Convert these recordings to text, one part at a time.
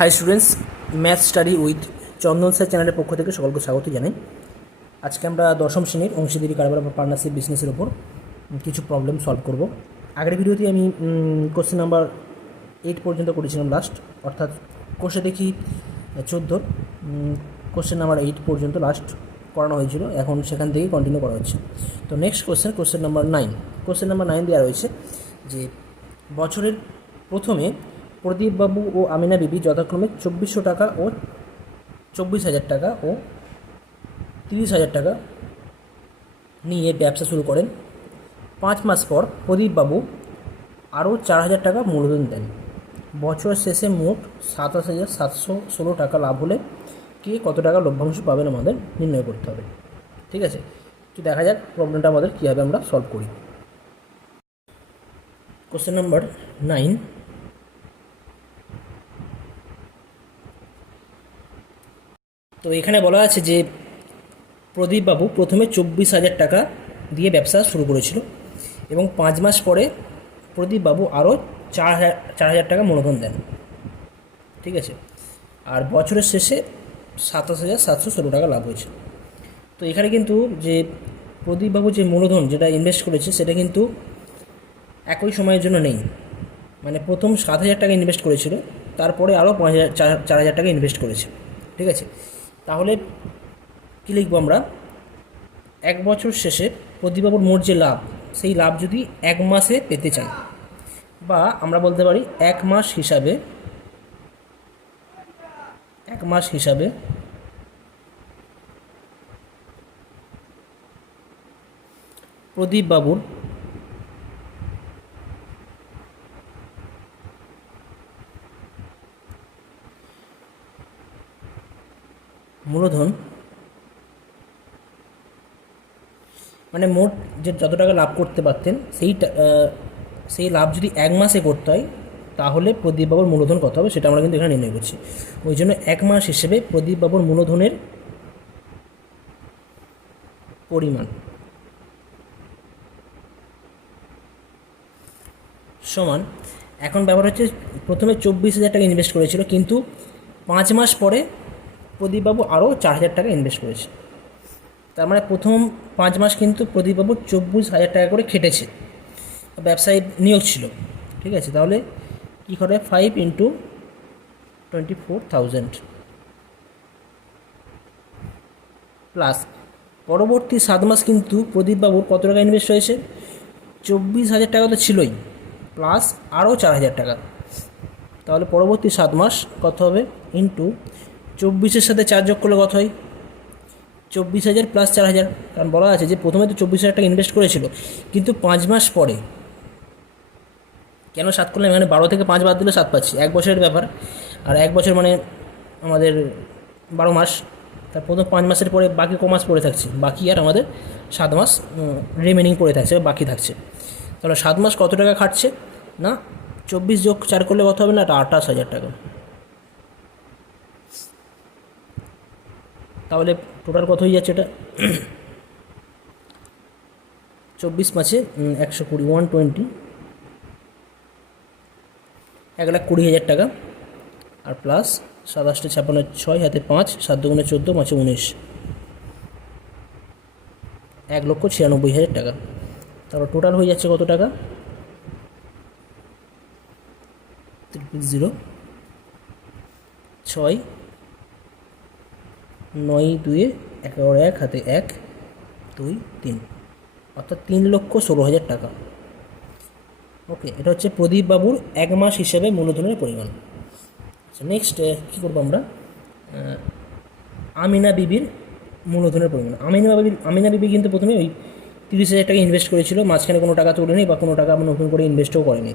High students, math study with Chandan sir চ্যানেলের পক্ষ থেকে সকলকে স্বাগত জানাই। আজকে আমরা দশম শ্রেণীর অংশীদারি কারবার বা পার্টনারশিপ বিজনেসের ওপর কিছু প্রবলেম সলভ করব। আগের ভিডিওতে আমি কোশ্চেন নাম্বার 8 পর্যন্ত করেছিলাম লাস্ট, অর্থাৎ কোষে দেখি 14 কোশ্চেন নাম্বার 8 পর্যন্ত লাস্ট করানো হয়েছিল। এখন সেখান থেকেই কন্টিনিউ করা হচ্ছে। তো next question number 9। Question number 9 দেওয়া রয়েছে যে বছরের প্রথমে প্রদীপবাবু ও আমিনা বিবি যথাক্রমে 2400 টাকা ও 24,000 টাকা ও 30,000 টাকা নিয়ে ব্যবসা শুরু করেন। 5 মাস পর প্রদীপবাবু আরও 4,000 টাকা মূলধন দেন। বছর শেষে মোট 27,716 টাকা লাভ হলে কে কত টাকা লভ্যাংশ পাবেন আমাদের নির্ণয় করতে হবে। ঠিক আছে, তো দেখা যাক প্রবলেমটা আমাদের কীভাবে আমরা সলভ করি। Question number 9। তো এখানে বলা আছে যে প্রদীপবাবু প্রথমে 24,000 টাকা দিয়ে ব্যবসা শুরু করেছিল এবং 5 মাস পরে প্রদীপবাবু আরও 4,000 টাকা মূলধন দেন। ঠিক আছে, আর বছরের শেষে 27,716 টাকা লাভ হয়েছে। তো এখানে কিন্তু যে প্রদীপবাবু যে মূলধন যেটা ইনভেস্ট করেছে সেটা কিন্তু একই সময়ের জন্য নেই। মানে প্রথম 7,000 টাকা ইনভেস্ট করেছিল, তারপরে আরও 4,000 টাকা ইনভেস্ট করেছে। ঠিক আছে, তাহলে কী লিখব আমরা? 1 বছর শেষে প্রদীপবাবুর মোট যে লাভ, সেই লাভ যদি 1 মাসে পেতে চাই, বা আমরা বলতে পারি 1 মাস হিসাবে প্রদীপবাবুর মূলধন, মানে মোট যে যত টাকা লাভ করতে পারতেন সেই লাভ যদি 1 মাসে করতে হয়, তাহলে প্রদীপবাবুর মূলধন কত হবে সেটা আমরা কিন্তু এখানে নির্ণয় করছি। ওই জন্য 1 মাস হিসেবে প্রদীপবাবুর মূলধনের পরিমাণ সমান, এখন ব্যাপার হচ্ছে প্রথমে 24,000 টাকা ইনভেস্ট করেছিল, কিন্তু 5 মাস পরে প্রদীপবাবু আরও 4,000 টাকা ইনভেস্ট করেছে। তার মানে প্রথম 5 মাস কিন্তু প্রদীপবাবু 24,000 টাকা করে খেটেছে, ব্যবসায় নিয়োগ ছিল। ঠিক আছে, তাহলে কী করে 5 × 24,000 প্লাস পরবর্তী 7 মাস কিন্তু প্রদীপবাবুর কত টাকা ইনভেস্ট হয়েছে? 24,000 টাকা তো ছিলই, প্লাস আরও 4,000 টাকা। তাহলে পরবর্তী 7 মাস কত হবে? ইন্টু 24-এর সাথে 4 যোগ করলে কত হয়? 24,000 প্লাস 4,000। কারণ বলা আছে যে প্রথমে তো 24,000 টাকা ইনভেস্ট করেছিল, কিন্তু 5 মাস পরে, কেন 7 করলাম এখানে? 12 থেকে 5 বাদ দিলে 7 পাচ্ছি, 1 বছরের ব্যাপার। আর 1 বছর মানে আমাদের 12 মাস। তার প্রথম 5 মাসের পরে বাকি মাস পড়ে থাকছে, বাকি আর আমাদের 7 মাস রিমেনিং পড়ে থাকছে, বাকি থাকছে। তাহলে 7 মাস কত টাকা খাটছে না? 24 যোগ 4 করলে কত হবে না? 28,000 টাকা। তাহলে টোটাল কত হয়ে যাচ্ছে এটা? 24 মাসে 120, 120, 1,20,000 টাকা। আর প্লাস 7 8 56, 6 হাতে 5, 7 2 14, 5 19, 1,96,000 টাকা। তারপর টোটাল হয়ে যাচ্ছে কত টাকা? 0 6 9 2 11, 1 হাতে 1 2 3, অর্থাৎ 3,16,000 টাকা। ওকে, এটা হচ্ছে প্রদীপবাবুর 1 মাস হিসেবে মূলধনের পরিমাণ। নেক্সট কী করবো আমরা? আমিনা বিবির মূলধনের পরিমাণ। আমিনা বিবি কিন্তু প্রথমে ওই 30,000 টাকা ইনভেস্ট করেছিল, মাঝখানে কোনো টাকা তোলেনি বা কোনো টাকা নতুন করে ইনভেস্টও করেনি।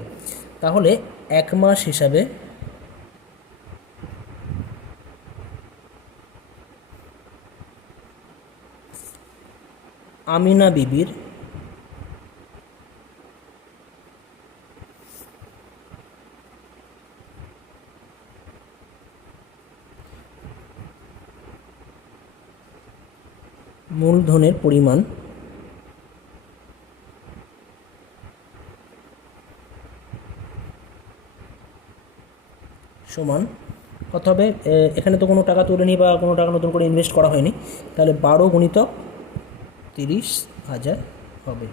তাহলে 1 মাস হিসাবে আমিনা বিবির মূলধনের পরিমাণ সমান কত হবে? এখানে তো কোনো টাকা তুলেনি বা কোনো টাকা নতুন করে ইনভেস্ট করা হয়নি, তাহলে 12 গুণিতক 30,000 হবে।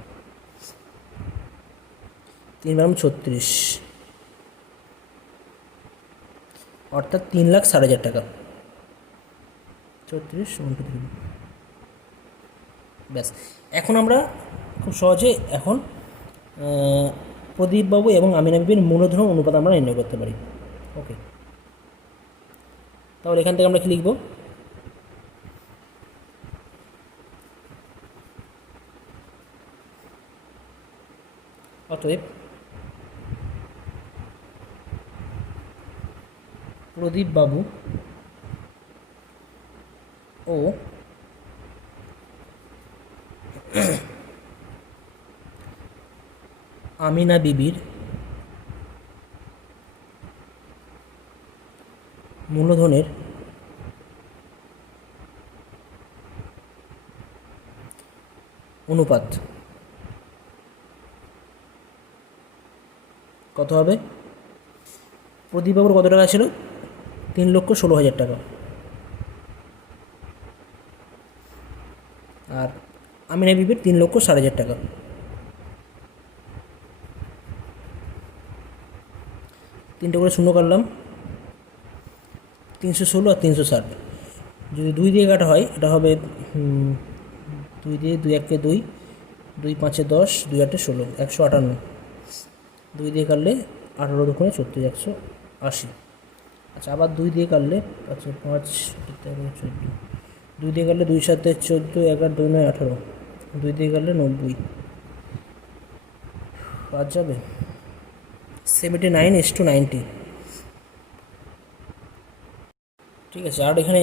3 × 36, অর্থাৎ 3,60,000 টাকা। 34 × 3, ব্যাস। এখন আমরা খুব সহজে এখন প্রদীপবাবু এবং আমিনা বিবির মূলধন অনুপাত আমরা নির্ণয় করতে পারি। ওকে, তাহলে এখান থেকে আমরা কি লিখব? অতএব প্রদীপবাবু ও আমিনা বিবির মূলধনের অনুপাত কত হবে? প্রদীপবাবুর কত টাকা ছিল? 3,16,000 টাকা। আর আমিনা বিবির 3,60,000 টাকা। তিনটে করে শূন্য কাটলাম, 316 আর 360। যদি 2 দিয়ে কাটা হয় এটা হবে 2 দিয়ে 2 1 2, 2 5 10, 2 8 16, 158। 2 দিয়ে কাটলে 18 2 34, 180। আচ্ছা, আবার 2 দিয়ে কাটলে, আচ্ছা 5 14, 2 দিয়ে কাটলে 2 7 14, 11 2 9 18, 2 দিয়ে কাটলে 90। পাওয়া যাবে 79:90। ঠিক আছে, আর এখানে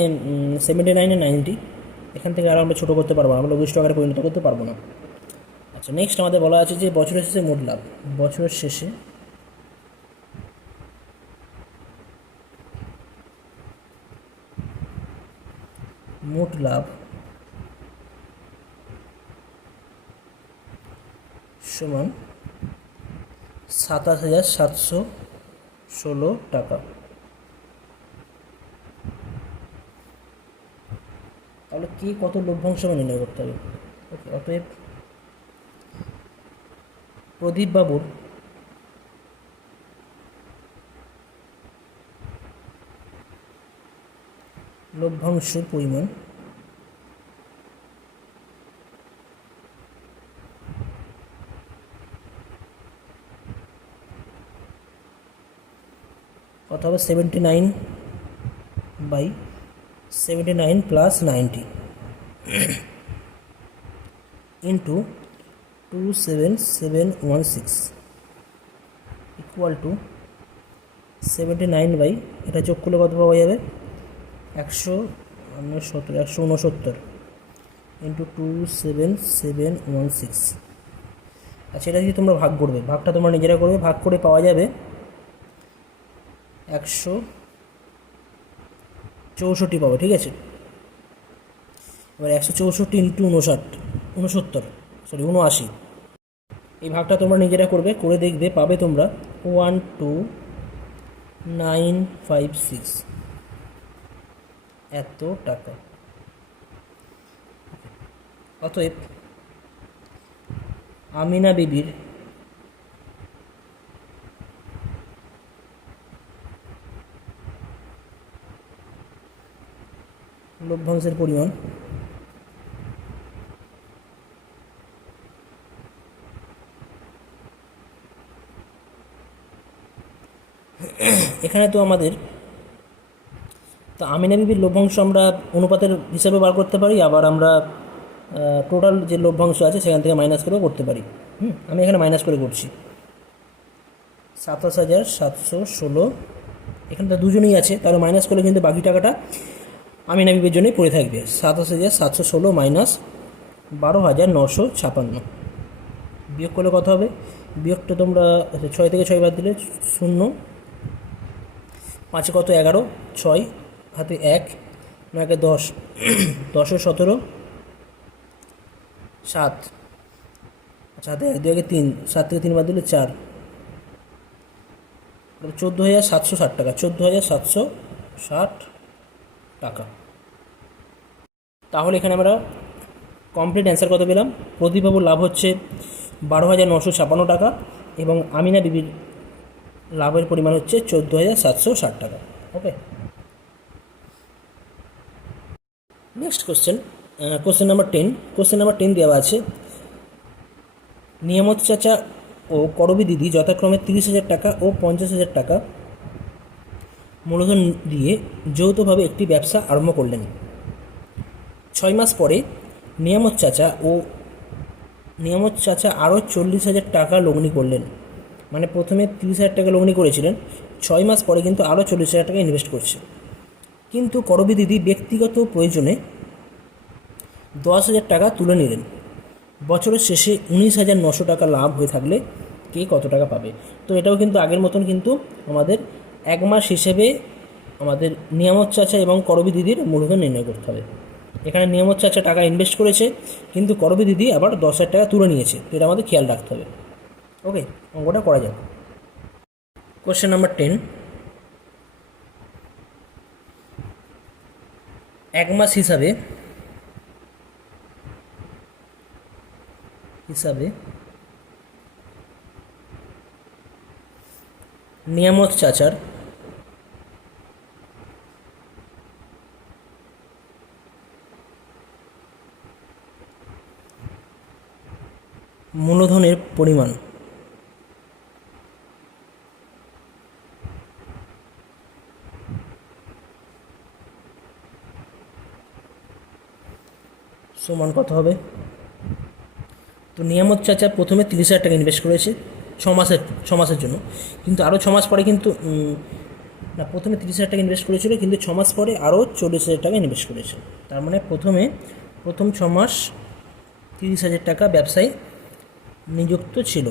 79-90, এখান থেকে আর আমরা ছোটো করতে পারবো না, আমরা লঘিষ্ঠ আকারে পরিণত করতে পারবো না। আচ্ছা, নেক্সট আমাদের বলা আছে যে বছরের শেষে মোট লাভ। বছরের শেষে মোট লাভ সমান 27,716 টাকা। তাহলে কে কত লভ্যাংশ নির্ণয় করতে হবে? ওকে, অতএব প্রদীপবাবুর লভ্যাংশের পরিমাণ কত হবে? 79/79 + 90 ইন্টু 27716 ইকুয়াল টু 79 এটা যোগ করলে কত পাওয়া যাবে? 169 ইন্টু 27716। আচ্ছা, এটা যদি তোমরা ভাগ করবে, ভাগটা তোমরা নিজেরা করবে, ভাগ করে পাওয়া যাবে 164 পাবো। ঠিক আছে, এবার 164 ইন্টু 79, এই ভাগটা তোমরা নিজেরা করবে, করে দেখবে পাবে তোমরা 12956 এত টাকা। অতএব আমিনা বিবির লভ্যাংশের পরিমাণ এখানে তো আমাদের তো আমিনা বিবির লভ্যাংশ আমরা অনুপাতের হিসাবে বার করতে পারি, আবার আমরা টোটাল যে লভ্যাংশ আছে সেখান থেকে মাইনাস করেও করতে পারি। আমি এখানে মাইনাস করে করছি। 27,716, এখানে তো দুজনেই আছে, তাহলে মাইনাস করলে কিন্তু বাকি টাকাটা আমিনা বিবির জন্যই পড়ে থাকবে। 27,716 মাইনাস 12,956 বিয়োগ করলে কত হবে? বিয়োগটা তোমরা 6 থেকে 6 বাদ দিলে 0, 5 কত 11, 6 হাতে 1, 9 10, 10 17, 7, আচ্ছা হাতে 1 2 3, 7 থেকে 3 বাদ দিলে 4, 14,760 টাকা। 14,760 টাকা। তাহলে এখানে আমরা কমপ্লিট অ্যান্সার কত পেলাম? প্রদীপবাবুর লাভ হচ্ছে 12,956 টাকা এবং আমিনা বিবির লাভের পরিমাণ হচ্ছে 14,760 টাকা। Okay, next question, question number 10। Question number 10 দেওয়া আছে, নিয়ামত চাচা ও করবী দিদি যথাক্রমে 30,000 টাকা ও 50,000 টাকা মূলধন দিয়ে যৌথভাবে একটি ব্যবসা আরম্ভ করলেন। 6 মাস পরে নিয়ামত চাচা আরও 40,000 টাকা লগ্নি করলেন। মানে প্রথমে 30,000 টাকা লগ্নি করেছিলেন, 6 মাস পরে কিন্তু আরও 40,000 টাকা ইনভেস্ট করছে। কিন্তু করবী দিদি ব্যক্তিগত প্রয়োজনে 10,000 টাকা তুলে নিলেন। বছরের শেষে 19,900 টাকা লাভ হয়ে থাকলে কে কত টাকা পাবে? তো এটাও কিন্তু আগের মতন কিন্তু আমাদের 1 মাস হিসেবে আমাদের নিয়ামত চাচা এবং করবী দিদির মূলধন নির্ণয় করতে হবে। এখানে নিয়ামত চাচা টাকা ইনভেস্ট করেছে, কিন্তু করবী দিদি আবার 10,000 টাকা তুলে নিয়েছে, তো এটা আমাদের খেয়াল রাখতে হবে। ওকে, অঙ্কটা করা যাক। কোশ্চেন নাম্বার 10, 1 মাস হিসাবে নিয়ামত চাচার মূলধনের পরিমাণ সমান কত হবে? তো নিয়ামত চাচা প্রথমে 30,000 টাকা ইনভেস্ট করেছে 6 মাসের জন্য, কিন্তু আরও 6 মাস পরে কিন্তু না, প্রথমে 30,000 টাকা ইনভেস্ট করেছিল, কিন্তু 6 মাস পরে আরও 40,000 টাকা ইনভেস্ট করেছে। তার মানে প্রথম 6 মাস 30,000 টাকা ব্যবসায় নিযুক্ত ছিল।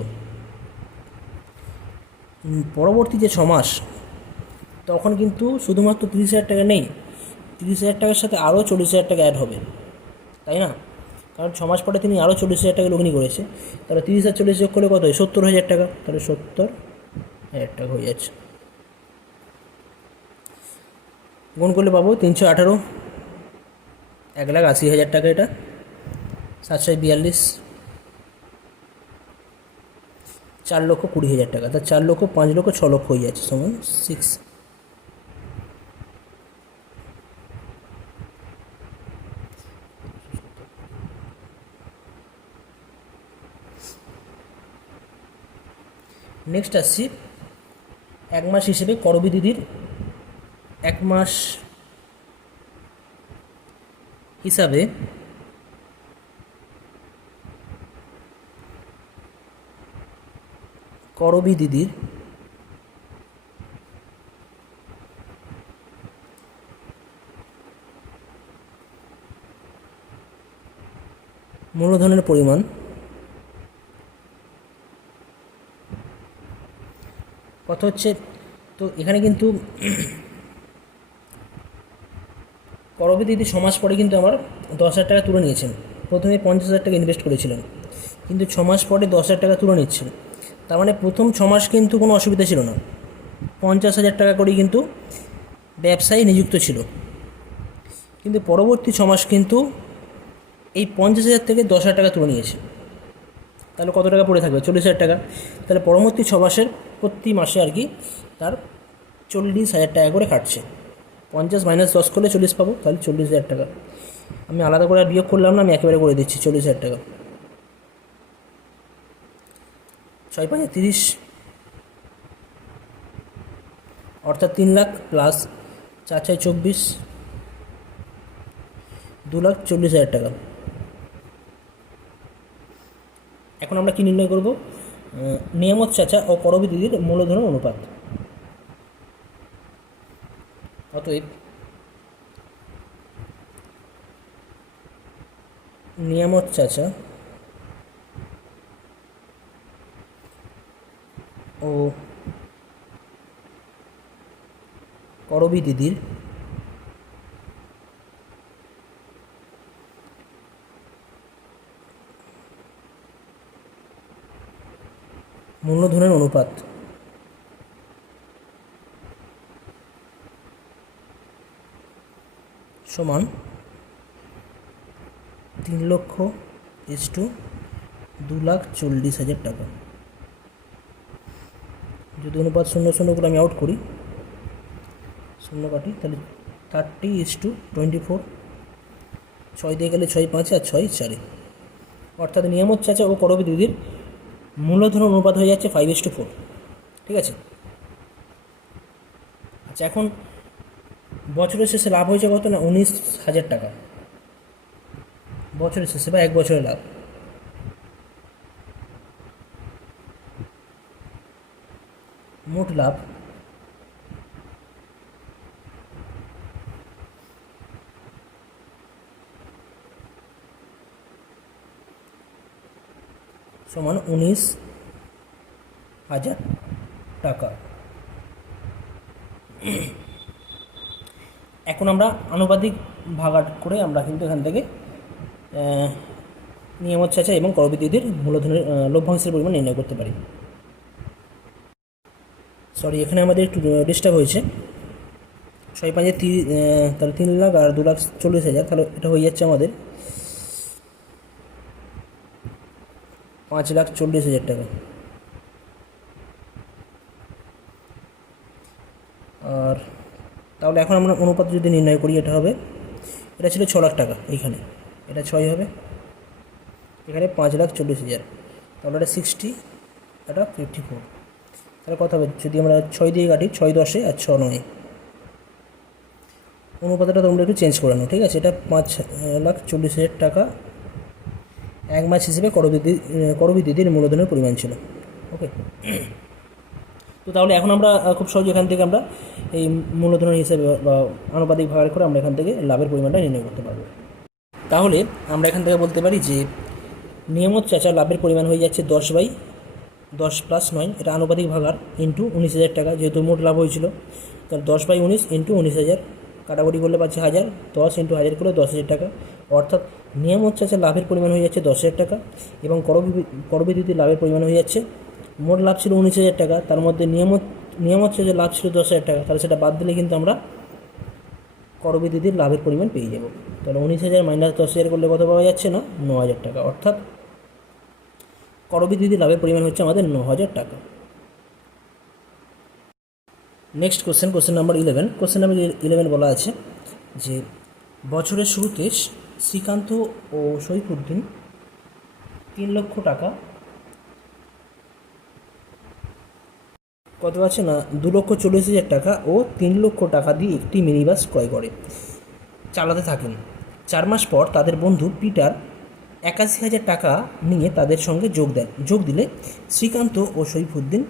পরবর্তী যে 6 মাস, তখন কিন্তু শুধুমাত্র 30,000 টাকা নেই, 30,000 টাকার সাথে আরও 40,000 টাকা অ্যাড হবে, তাই না? কারণ 6 মাস পরে তিনি আরও 40,000 টাকা লগ্নি করেছে, তাহলে 30 আর 40 যোগ করলে কত হয়? 70,000 টাকা। তাহলে 70,000 টাকা হয়ে যাচ্ছে। গুণ করলে পাবো 318, 1,80,000 টাকা। এটা 742, 4,20,000 টাকা। তা 4 লক্ষ, 5 লক্ষ, 6 লক্ষ হয়ে যাচ্ছে, সমান 6। নেক্সট আসছি 1 মাস হিসেবে করবী দিদির 1 মাস হিসাবে করবী দিদির মূলধনের পরিমাণ কত হচ্ছে? তো এখানে কিন্তু করবী দিদি 6 মাস পরে কিন্তু আমার 10,000 টাকা তুলে নিয়েছেন। প্রথমে 50,000 টাকা ইনভেস্ট করেছিলেন, কিন্তু 6 মাস পরে 10,000 টাকা তুলে নিচ্ছেন। তার মানে প্রথম 6 মাস কিন্তু কোনো অসুবিধা ছিল না, 50,000 টাকা করেই কিন্তু ব্যবসায়ী নিযুক্ত ছিল। কিন্তু পরবর্তী 6 মাস কিন্তু এই 50,000 থেকে 10,000 টাকা তুলে নিয়েছে, তাহলে কত টাকা পড়ে থাকবে? 40,000 টাকা। তাহলে পরবর্তী 6 মাসের প্রতি মাসে আর কি তার 40,000 টাকা করে কাটছে। 50 - 10 করলে 40 পাবো, তাহলে 40,000 টাকা। আমি আলাদা করে বিয়োগ করলাম না, আমি একেবারে করে দিচ্ছি 40,000 টাকা। 6 × 5 = 30, অর্থাৎ 3 লাখ প্লাস 4 × 6 = 24, 2,40,000 টাকা। এখন আমরা কি নির্ণয় করব? নিয়ামত চাচা ও করবী দিদির মূলধনের অনুপাত। অতএব নিয়ামত চাচা ও করবী দিদির মূলধনের অনুপাত সমান 3,02,40,000 টাকা। যদি অনুপাত 0 করে আমি আউট করি, 0 কাটি, তাহলে 30:24, 6 দিয়ে গেলে 6 5 আর 6 4, অর্থাৎ নিয়ামত চাচা ও করবী দিদির মূলধন অনুপাত হয়ে যাচ্ছে 5:4। ঠিক আছে। আচ্ছা, এখন বছরের শেষে লাভ হয়েছে কত না 19,000 টাকা, বছরের শেষে বা 1 বছরের লাভ। মোট লাভ সমান 19,000 টাকা। এখন আমরা আনুপাতিক ভাগাট করে আমরা কিন্তু এখান থেকে নিয়ামত চাচা এবং করবী দিদির মূলধনের লভ্যাংশের পরিমাণ নির্ণয় করতে পারি। সরি, এখানে আমাদের একটু ডিস্টার্ব হয়েছে। 6 5 তাহলে 3 লাখ আর 2,40,000, তাহলে এটা হয়ে যাচ্ছে আমাদের 5,40,000 টাকা। আর তাহলে এখন আমরা অনুপাত যদি নির্ণয় করি, এটা হবে, এটা ছিল 6 লাখ টাকা, এইখানে এটা 6 হবে, এখানে 5,40,000, তাহলে এটা 60, এটা 54। তাহলে কত হবে যদি আমরা 6 দিয়ে কাটি, 6 10 আর 6 9, অনুপাতটা তোমরা একটু চেঞ্জ করে নাও। ঠিক আছে, এটা 5,40,000 টাকা 1 মাস হিসেবে করবী দিদির মূলধনের পরিমাণ ছিল। ওকে, তো তাহলে এখন আমরা খুব সহজে এখান থেকে আমরা এই মূলধনের হিসেবে বা আনুপাতিক ভাগ করে আমরা এখান থেকে লাভের পরিমাণটা নির্ণয় করতে পারবো। তাহলে আমরা এখান থেকে বলতে পারি যে নিয়ামত চাচা লাভের পরিমাণ হয়ে যাচ্ছে 10/10 + 9, এটা আনুপাতিক ভাগার ইন্টু 19,000 টাকা, যেহেতু মোট লাভ হয়েছিল, তাহলে 10/19 ইন্টু 19,000, কাটাকুটি করলে পাচ্ছি 1000, 10 ইন্টু 1000 করলে 10,000 টাকা, অর্থাৎ নিয়ামত চাচা লাভের পরিমাণ হয়ে যাচ্ছে 10,000 টাকা এবং করবী দিদির লাভের পরিমাণ হয়ে যাচ্ছে, মোট লাভ ছিল 19,000 টাকা, তার মধ্যে নিয়ামত চাচা লাভ ছিল 10,000 টাকা, তাহলে সেটা বাদ দিলে কিন্তু আমরা করবী দিদির লাভের পরিমাণ পেয়ে যাব। তাহলে 19,000 মাইনাস 10,000 করলে কত পাওয়া যাচ্ছে না 9,000 টাকা, অর্থাৎ করবী দিদির লাভের পরিমাণ হচ্ছে আমাদের 9,000 টাকা। Next question number 11। Question number 11 বলা আছে যে বছরের শুরুতে শ্রীকান্ত ও সৈফুদ্দিন 3 লক্ষ টাকা, কত আছে না 2,40,000 টাকা ও 3 লক্ষ টাকা দিয়ে একটি মিনি বাস ক্রয় করে চালাতে থাকেন। 4 মাস পর তাদের বন্ধু পিটার 81,000 টাকা নিয়ে তাদের সঙ্গে যোগ দিলে শ্রীকান্ত ও সৈফুদ্দিন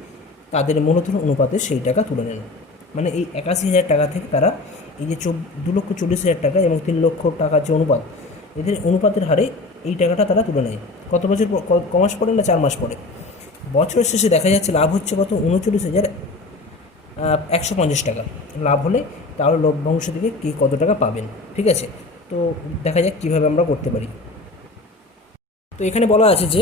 তাদের মূলধন অনুপাতে সেই টাকা তুলে নেন। মানে এই 81,000 টাকা থেকে তারা এই যে 2,40,000 টাকা এবং 3 লক্ষ টাকার যে অনুপাত, এদের অনুপাতের হারে এই টাকাটা তারা তুলে নেয়। কত বছর কমাস পরে না 4 মাস পরে। বছরের শেষে দেখা যাচ্ছে লাভ হচ্ছে কত 39,150 টাকা লাভ হলে, তাহলে লভ্যাংশ থেকে কী কত টাকা পাবেন। ঠিক আছে, তো দেখা যাক কীভাবে আমরা করতে পারি। তো এখানে বলা আছে যে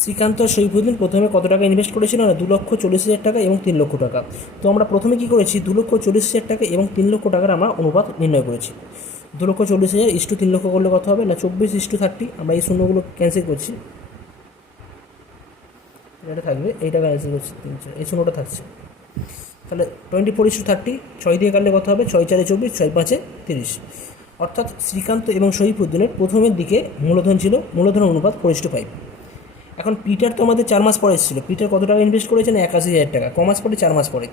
শ্রীকান্ত সৈফুদ্দিন প্রথমে কত টাকা ইনভেস্ট করেছিল না 2,40,000 টাকা এবং 3 লক্ষ টাকা। তো আমরা প্রথমে কী করেছি 2,40,000 টাকা এবং 3 লক্ষ টাকার আমরা অনুপাত নির্ণয় করেছি। 2,40,000 ইস্টু 3 লক্ষ করলে কত হবে না 24:30। আমরা এই শূন্যগুলো ক্যান্সেল করছি, এটা থাকবে, এইটা ক্যান্সেল করছি, এই শূন্যটা থাকছে, তাহলে 24:30, 6 দিয়ে কাটলে কত হবে 6 4 24, 6 5 30, অর্থাৎ শ্রীকান্ত এবং সৈফুদ্দিনের প্রথমের দিকে মূলধন ছিল, মূলধন অনুপাত 4:5। এখন পিটার তো আমাদের 4 মাস পরে এসেছিলো, পিটার কত টাকা ইনভেস্ট করেছেন 81,000 টাকা, কমাস পরে 4 মাস পরে,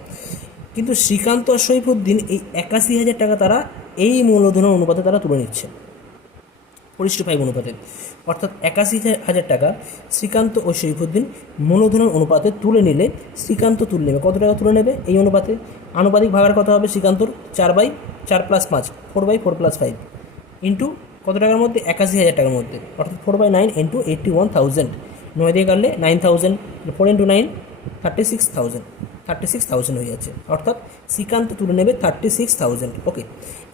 কিন্তু শ্রীকান্ত আর সৈফুদ্দিন এই 81,000 টাকা তারা এই মূলধনের অনুপাতে তারা তুলে নিচ্ছে 4:5 অনুপাতে, অর্থাৎ 81,000 টাকা শ্রীকান্ত ও সৈফুদ্দিন মূলধনের অনুপাতে তুলে নিলে শ্রীকান্ত তুলে নেবে কত টাকা তুলে নেবে এই অনুপাতে। আনুপাতিক ভাগার কত হবে শ্রীকান্তর 4/4 + 5, 4/4 + 5 ইন্টু কত টাকার মধ্যে 81,000 টাকার মধ্যে, অর্থাৎ 4/9 ইন্টু 81,000, 9 দিয়ে কাটলে 9,000, 4 × 9 36,000 হয়ে যাচ্ছে, অর্থাৎ শ্রীকান্ত তুলে নেবে 36,000। ওকে,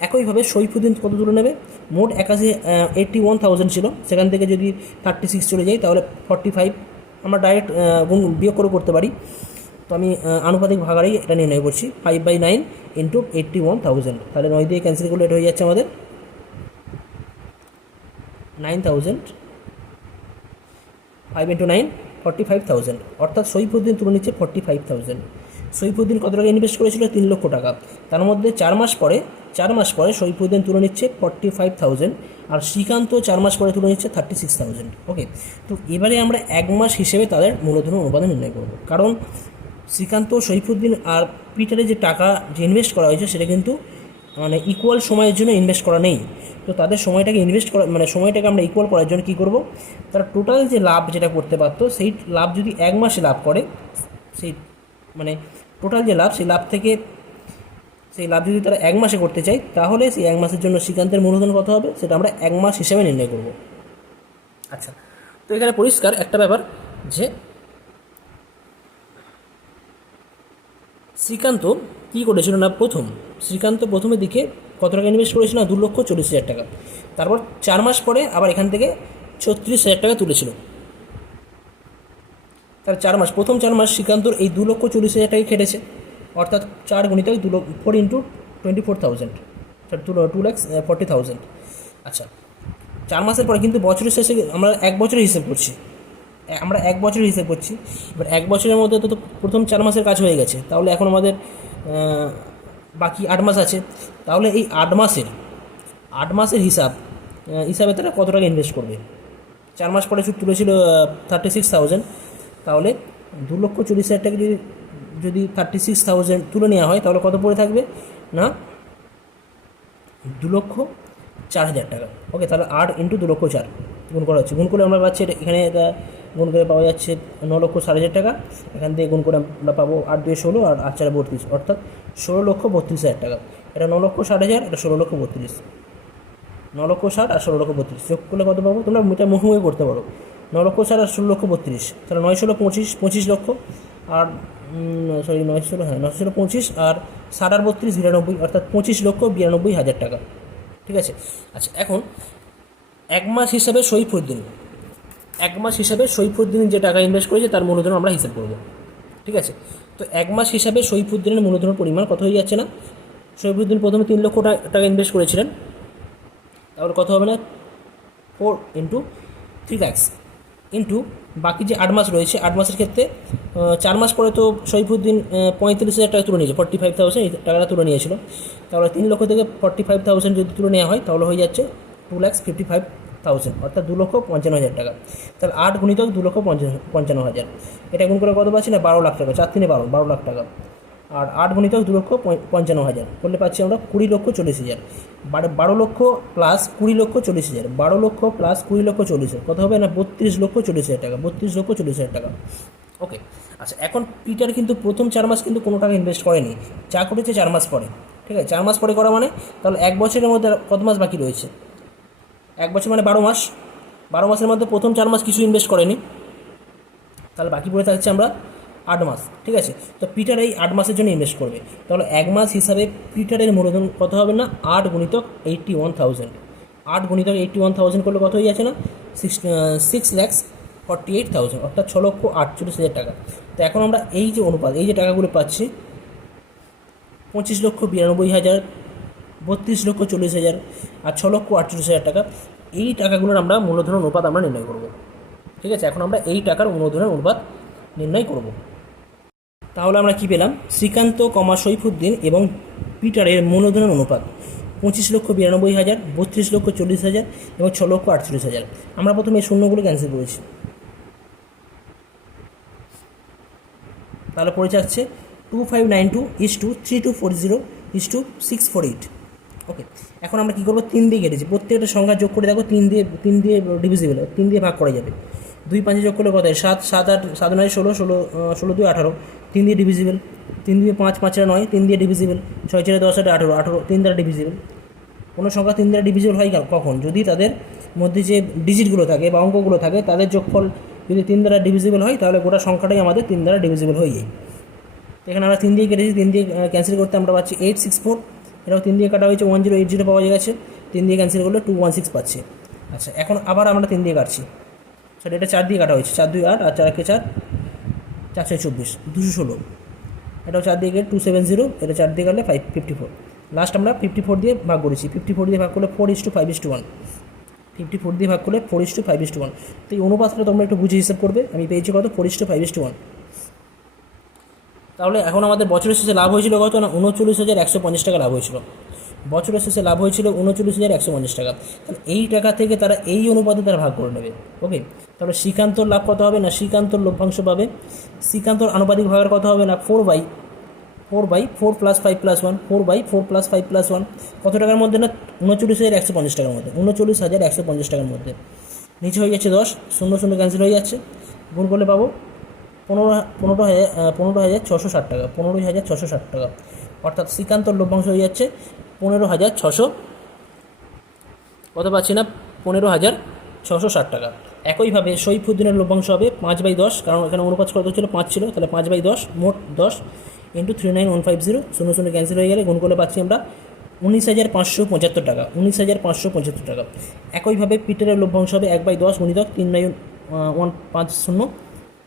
একইভাবে সৈফুদ্দিন কত তুলে নেবে, মোট 81,000 ছিল, সেখান থেকে যদি 36 চলে যাই তাহলে 45, আমরা ডাইরেক্ট বিয়োগ করে করতে পারি। তো আমি আনুপাতিক ভাগারেই এটা নির্ণয় করছি, 5/9 ইন্টু 81,000, তাহলে 9 দিয়ে ক্যান্সেল করলে এটা হয়ে যাচ্ছে আমাদের 9,000, 5 into 9 45,000, অর্থাৎ সৈফুদ্দিন তুলে নিচ্ছে 45,000। সৈফুদ্দিন কত টাকা ইনভেস্ট করেছিল? 3 লক্ষ টাকা। তার মধ্যে 4 মাস পরে সৈফুদ্দিন তুলে নিচ্ছে 45,000, আর শ্রীকান্ত 4 মাস পরে তুলে নিচ্ছে 36,000। ওকে, তো এবারে আমরা 1 মাস হিসেবে তাদের মূলধন অনুপাত নির্ণয় করব, কারণ শ্রীকান্ত, সৈফুদ্দিন আর পিটারের যে টাকা যে ইনভেস্ট করা হয়েছে সেটা কিন্তু মানে ইকুয়াল সময়ের জন্য ইনভেস্ট করা নেই। তো তাদের সময়টাকে ইনভেস্ট করা মানে সময়টাকে আমরা ইকুয়াল করার জন্য কী করব, তারা টোটাল যে লাভ যেটা করতে পারতো সেই লাভ যদি 1 মাসে লাভ করে, সেই মানে টোটাল যে লাভ সেই লাভ থেকে সেই লাভ যদি তারা 1 মাসে করতে চায়, তাহলে সেই 1 মাসের জন্য শ্রীকান্তের মূলধন কত হবে সেটা আমরা 1 মাস হিসেবে নির্ণয় করব। আচ্ছা, তো এখানে পরিষ্কার একটা ব্যাপার যে শ্রীকান্ত কী করেছিল না, শ্রীকান্ত প্রথমের দিকে কত টাকা ইনভেস্ট করেছিল না, 2,40,000 টাকা। তারপর 4 মাস পরে আবার এখান থেকে 36,000 টাকা তুলেছিল। তার 4 মাস, প্রথম 4 মাস শ্রীকান্তর এই 2,40,000 টাকা খেটেছে, অর্থাৎ 4 গুণিত 4 ইন্টু 24,000, 2,40,000। আচ্ছা, 4 মাসের পরে কিন্তু বছরের শেষে আমরা 1 বছরের হিসেব করছি, এবার 1 বছরের মধ্যে তো প্রথম 4 মাসের কাজ হয়ে গেছে, তাহলে এখন আমাদের বাকি 8 মাস আছে। তাহলে এই 8 মাসের হিসাবে তারা কত টাকা ইনভেস্ট করবে? 4 মাস পরে তুলেছিল 36,000, তাহলে 2,40,000 টাকা যদি 36,000 তুলে নেওয়া হয় তাহলে কত পড়ে থাকবে না, 2,04,000 টাকা। ওকে, তাহলে 8 ইন্টু 2,04,000 গুণ করা হচ্ছে, গুণ করে আমরা পাচ্ছি এখানে এটা গুণ করে পাওয়া যাচ্ছে 9,60,000 টাকা। এখান থেকে গুণ করে আমরা পাবো 8 2 16 আর 8 4 32, অর্থাৎ 16,32,000 টাকা। এটা 9,60,000, এটা 16,32,000, 9,60,000 আর 16,32,000 যোগ করলে কত পাবো? তোমরা এটা মুখে করতে পারো, 9,60,000 আর 16,32,000, তাহলে 9 16 25 লক্ষ, আর 9 16 আর 60 আর 32 92, অর্থাৎ 25,92,000 টাকা। ঠিক আছে। আচ্ছা, এখন 1 মাস হিসাবে সৈফুদ্দিন যে টাকা ইনভেস্ট করেছে তার মূলধন আমরা হিসাব করব। ঠিক আছে, তো 1 মাস হিসাবে সৈফুদ্দিনের মূলধনের পরিমাণ কত হয়ে যাচ্ছে না, সৈফুদ্দিন প্রথমে 3 লক্ষ টাকা ইনভেস্ট করেছিলেন, তাহলে কত হবে না, 4 ইন্টু 3 lakhs ইন্টু বাকি যে 8 মাস রয়েছে, 8 মাসের ক্ষেত্রে 4 মাস পরে তো সৈফুদ্দিন 35,000 টাকা তুলে নিয়েছে, 45,000 এই টাকাটা তুলে নিয়েছিল। তাহলে 3 লক্ষ থেকে 45,000 যদি তুলে নেওয়া হয় তাহলে হয়ে যাচ্ছে 2,55,000, অর্থাৎ 2,55,000 টাকা। তাহলে 8 গুণিতক 2,55,000, এটা গুণ করে কত পাচ্ছি না, 12 লাখ টাকা, 4 3 12 লাখ টাকা। আর 8 গুণিতক 2,55,000 করলে পাচ্ছি আমরা 20,40,000। 12 লক্ষ প্লাস 20,40,000, 12 লক্ষ প্লাস 20,40,000 কত হবে না, 32,40,000 টাকা, 32,40,000 টাকা। ওকে, আচ্ছা, এখন পিটার কিন্তু প্রথম 4 মাস কিন্তু কোনো টাকা ইনভেস্ট করেনি, যা করেছে 4 মাস পরে। ঠিক আছে, 4 মাস পরে করা মানে তাহলে 1 বছরের মধ্যে কত মাস বাকি রয়েছে, 1 বছর মানে 12 মাস, 12 মাসের মধ্যে প্রথম 4 মাস কিছু ইনভেস্ট করেনি, তাহলে বাকি পড়ে থাকছে আমরা 8 মাস। ঠিক আছে, তো পিটার এই 8 মাসের জন্য ইনভেস্ট করবে, তাহলে 1 মাস হিসাবে পিটারের মূলধন কত হবে না, 8 গুণিতক 81,000, 8 গুণিতক 81,000 করলে কত হয়ে যাচ্ছে না, 6,48,000, অর্থাৎ 6,48,000 টাকা। তো এখন আমরা এই যে অনুপাত, এই যে টাকাগুলো পাচ্ছি, 25,92,000, 32,40,000 আর 6,48,000 টাকা, এই টাকাগুলোর আমরা মূলধনের অনুপাত আমরা নির্ণয় করব। ঠিক আছে, এখন আমরা এই টাকার মূলধনের অনুপাত নির্ণয় করব। তাহলে আমরা কি পেলাম, শ্রীকান্ত, সৈফুদ্দিন এবং পিটারের মূলধনের অনুপাত 25,92,000, 32,40,000 এবং 6,48,000। আমরা প্রথমে এই শূন্যগুলো ক্যান্সেল করেছি, তাহলে পড়ে যাচ্ছে 2592:3240:648। ওকে, এখন আমরা কী করবো, 3 দিয়ে কেটেছি, প্রত্যেকটা সংখ্যা যোগ করে দেখো 3 দিয়ে ডিভিজিবল, 3 দিয়ে ভাগ করা যাবে। 2 5 যোগ করলে কত হয়, 7 7 8 7 9 16 16 16 2 18, 3 দিয়ে ডিভিজিবল, 3 দিয়ে 5 5 9, 3 দিয়ে ডিভিজিবল, 6 4 10 8 18 18, 3 দ্বারা ডিভিজিবল। কোনো সংখ্যা 3 দ্বারা ডিভিজিবল হয় কখন, যদি তাদের মধ্যে যে ডিজিটগুলো থাকে বা অঙ্কগুলো থাকে তাদের যোগফল যদি 3 দ্বারা ডিভিজিবল হয়, তাহলে গোটা সংখ্যাটাই আমাদের 3 দ্বারা ডিভিজিবল হয়ে যায়। তো এখানে আমরা 3 দিয়ে কেটেছি, 3 দিয়ে ক্যান্সেল করতে আমরা পাচ্ছি 864, এটাও 3 দিয়ে কাটা হয়েছে 1080 পাওয়া গেছে, 3 দিয়ে ক্যান্সেল করলে 216 পাচ্ছি। আচ্ছা, এখন আবার আমরা 3 দিয়ে কাটছি, সেটা এটা 4 দিয়ে কাটা হয়েছে, 4 2 8 আর 4 1 4, 4 6 24, 216, এটাও 4 দিয়ে কেটে 270, এটা 4 দিয়ে কাটলে 554, লাস্ট আমরা 54 দিয়ে ভাগ করেছি, 54 দিয়ে ভাগ করলে 4:5:1, 54 দিয়ে ভাগ করলে 4:5:1। তো এই অনুপাতটা তোমরা একটু বুঝে হিসাব করবে। আমি পেয়েছি কত, 4:5:1। তাহলে এখন আমাদের বছরের শেষে লাভ হয়েছিল কত না, 39,150 টাকা লাভ হয়েছিল। বছরের শেষে লাভ হয়েছিল 39,150 টাকা। তাহলে এই টাকা থেকে তারা এই অনুপাতে তারা ভাগ করে নেবে। ওকে, তাহলে শ্রীকান্তর লাভ কত হবে না, শ্রীকান্তর লভ্যাংশ পাবে, শ্রীকান্তর আনুপাতিক ভাগের কত হবে না, 4/4 + 5 + 1, 4/4 + 5 + 1, কত টাকার মধ্যে না, 39,150 টাকার মধ্যে, 39,150 টাকার মধ্যে। নিচে হয়ে যাচ্ছে 10, 0 0 ক্যান্সেল হয়ে যাচ্ছে, গুণ করলে পাবো 15,660 টাকা, 15,660 টাকা। অর্থাৎ শ্রীকান্তর লভ্যাংশ হয়ে যাচ্ছে 15,600, কত পাচ্ছি না, 15,660 টাকা। একইভাবে সৈফুদ্দিনের লভ্যাংশ হবে 5/10, কারণ এখানে অনুপাত কত ছিল, 5 ছিল, তাহলে 5/10, মোট 10 × 39150, 0 0 ক্যান্সেল হয়ে গেলে গুণ করে পাচ্ছি আমরা 19,575 টাকা, 19,575 টাকা। একইভাবে পিটারের লভ্যাংশ হবে 1/10 গুণিতক 39,150,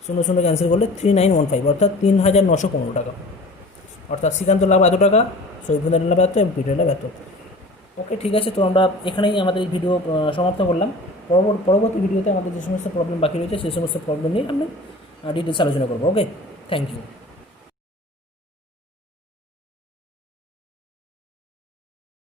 0 0 ক্যান্সেল করলে 3915, অর্থাৎ 3,915 টাকা। অর্থাৎ শ্রীকান্ত লাভ এত টাকা, সৈফুদ্দিনের লাভ এত এবং পিটারের লাভ এত। ওকে, ঠিক আছে। তো আমরা এখানেই আমাদের এই ভিডিও সমাপ্ত করলাম। পরবর্তী ভিডিওতে আমাদের যে সমস্ত প্রবলেম বাকি রয়েছে সেই সমস্ত প্রবলেম নিয়ে আমরা ডিটেলস আলোচনা করবো। ওকে, থ্যাংক ইউ।